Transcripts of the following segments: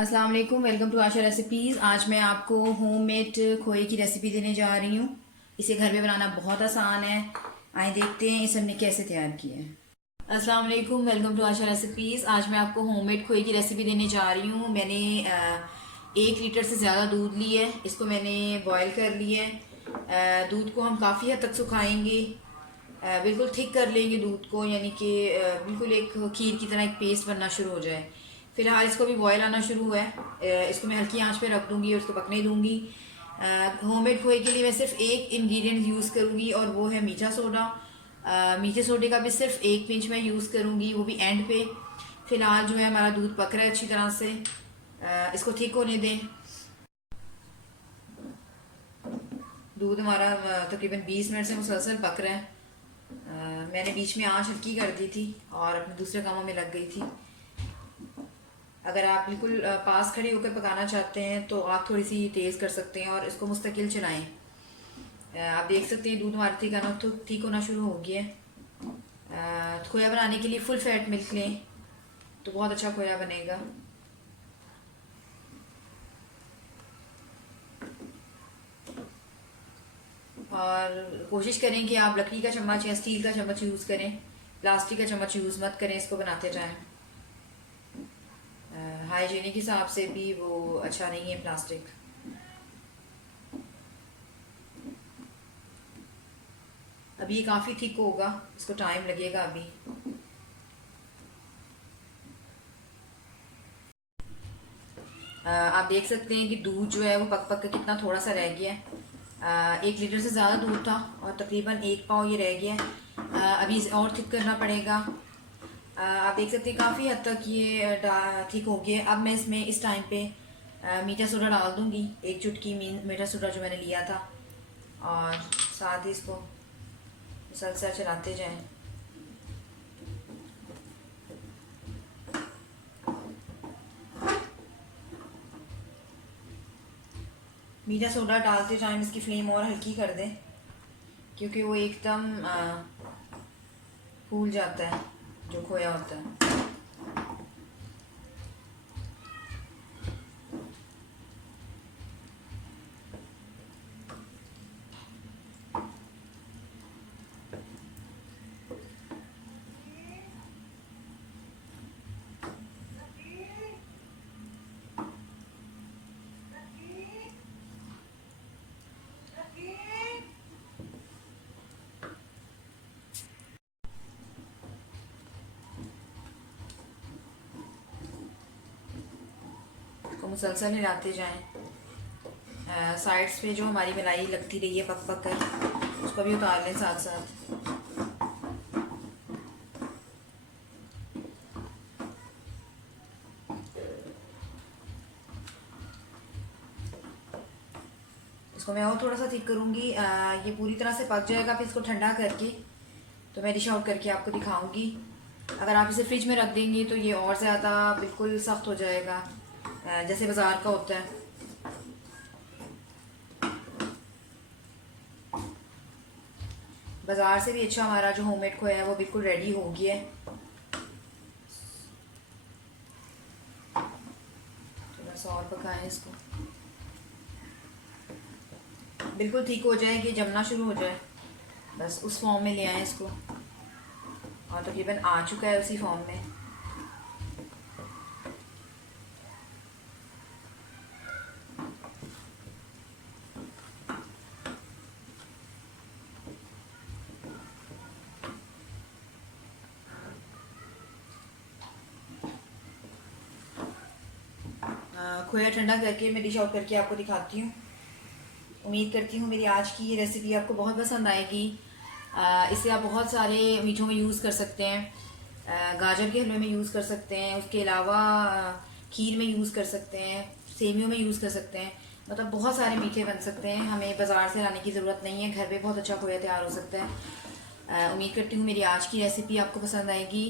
अस्सलाम वालेकुम, welcome to Asha recipes. आज मैं आपको होममेड खोए की रेसिपी देने जा रही हूँ। इसे घर में बनाना बहुत आसान है। आइए देखते हैं इसे हमने कैसे तैयार किया है। अस्सलाम वालेकुम, वेलकम टू आशा रेसिपीज़। आज मैं आपको होममेड खोए की रेसिपी देने जा रही हूँ। मैंने 1 लीटर से ज़्यादा दूध ली है। इसको मैंने बॉयल कर लिया है। दूध को हम काफ़ी हद तक सुखाएंगे, बिल्कुल थिक कर लेंगे दूध को, यानी कि बिल्कुल एक खीर की तरह एक पेस्ट बनना शुरू हो जाए। फ़िलहाल इसको भी बॉयल आना शुरू हुआ है। इसको मैं हल्की आंच पे रख दूँगी और इसको पकने दूँगी। होममेड खोए के लिए मैं सिर्फ एक इंग्रेडिएंट यूज़ करूँगी और वो है मीठा सोडा। मीठे सोडे का भी सिर्फ 1 पिंच मैं यूज़ करूँगी, वो भी एंड पे। फ़िलहाल जो है हमारा दूध पक रहा है अच्छी तरह से। इसको ठीक होने दें। दूध हमारा तकरीबन 20 मिनट से मुसलसल पक रहा है। मैंने बीच में आंच हल्की कर दी थी और अपने दूसरे कामों में लग गई थी। अगर आप बिल्कुल पास खड़े होकर पकाना चाहते हैं तो आप थोड़ी सी तेज़ कर सकते हैं और इसको मुस्तकिल चलाएं। आप देख सकते हैं दूध हमारा ठीक होना शुरू हो गया है। खोया बनाने के लिए फुल फैट मिल्क लें तो बहुत अच्छा खोया बनेगा। और कोशिश करें कि आप लकड़ी का चम्मच या स्टील का चम्मच यूज़ करें, प्लास्टिक का चम्मच यूज़ मत करें इसको बनाते टाइम। हाइजीनिक हिसाब से भी वो अच्छा नहीं है प्लास्टिक। अभी ये काफ़ी थिक होगा, इसको टाइम लगेगा अभी। आप देख सकते हैं कि दूध जो है वो पक पक के कितना थोड़ा सा रह गया है। 1 लीटर से ज़्यादा दूध था और तकरीबन 1 पाव ये रह गया है। अभी और थिक करना पड़ेगा। आप देख सकते हैं काफ़ी हद तक ये ठीक हो गया। अब मैं इसमें इस टाइम पे मीठा सोडा डाल दूँगी, 1 चुटकी मीठा सोडा जो मैंने लिया था, और साथ ही इसको मुसलसल चलाते जाएं। मीठा सोडा डालते टाइम इसकी फ्लेम और हल्की कर दें क्योंकि वो एकदम फूल जाता है जो खोया होता है। इसको मुसलसल हिलाते जाएं। साइड्स पे जो हमारी मलाई लगती रही है पक पक कर, उसको भी उतार लें साथ साथ। इसको मैं और थोड़ा सा थिक करूँगी। ये पूरी तरह से पक जाएगा, फिर इसको ठंडा करके तो मैं डिश आउट करके आपको दिखाऊंगी। अगर आप इसे फ्रिज में रख देंगे तो ये और ज़्यादा बिल्कुल सख्त हो जाएगा, जैसे बाज़ार का होता है। बाज़ार से भी अच्छा हमारा जो होममेड खोया है वो बिल्कुल रेडी हो गया है। थोड़ा सा और पकाएं इसको, बिल्कुल ठीक हो जाए कि जमना शुरू हो जाए, बस उस फॉर्म में ले आएँ इसको। और तकरीबन आ चुका है उसी फॉर्म में। खोया ठंडा करके मैं डिश आउट करके आपको दिखाती हूँ। उम्मीद करती हूँ मेरी आज की ये रेसिपी आपको बहुत पसंद आएगी। इसे आप बहुत सारे मीठों में यूज़ कर सकते हैं। गाजर के हलवे में यूज़ कर सकते हैं, उसके अलावा खीर में यूज़ कर सकते हैं, सेमियों में यूज़ कर सकते हैं। मतलब बहुत सारे मीठे बन सकते हैं, हमें बाज़ार से लाने की ज़रूरत नहीं है, घर पे बहुत अच्छा खोया तैयार हो सकता है। उम्मीद करती हूँ मेरी आज की रेसिपी आपको पसंद आएगी।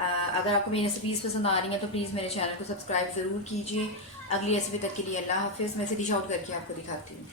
अगर आपको मेरी रेसिपीज़ पसंद आ रही हैं तो प्लीज़ मेरे चैनल को सब्सक्राइब ज़रूर कीजिए। अगली रेसिपी तक के लिए अल्लाह हाफिज़। मैं इसे डिश आउट करके आपको दिखाती हूँ।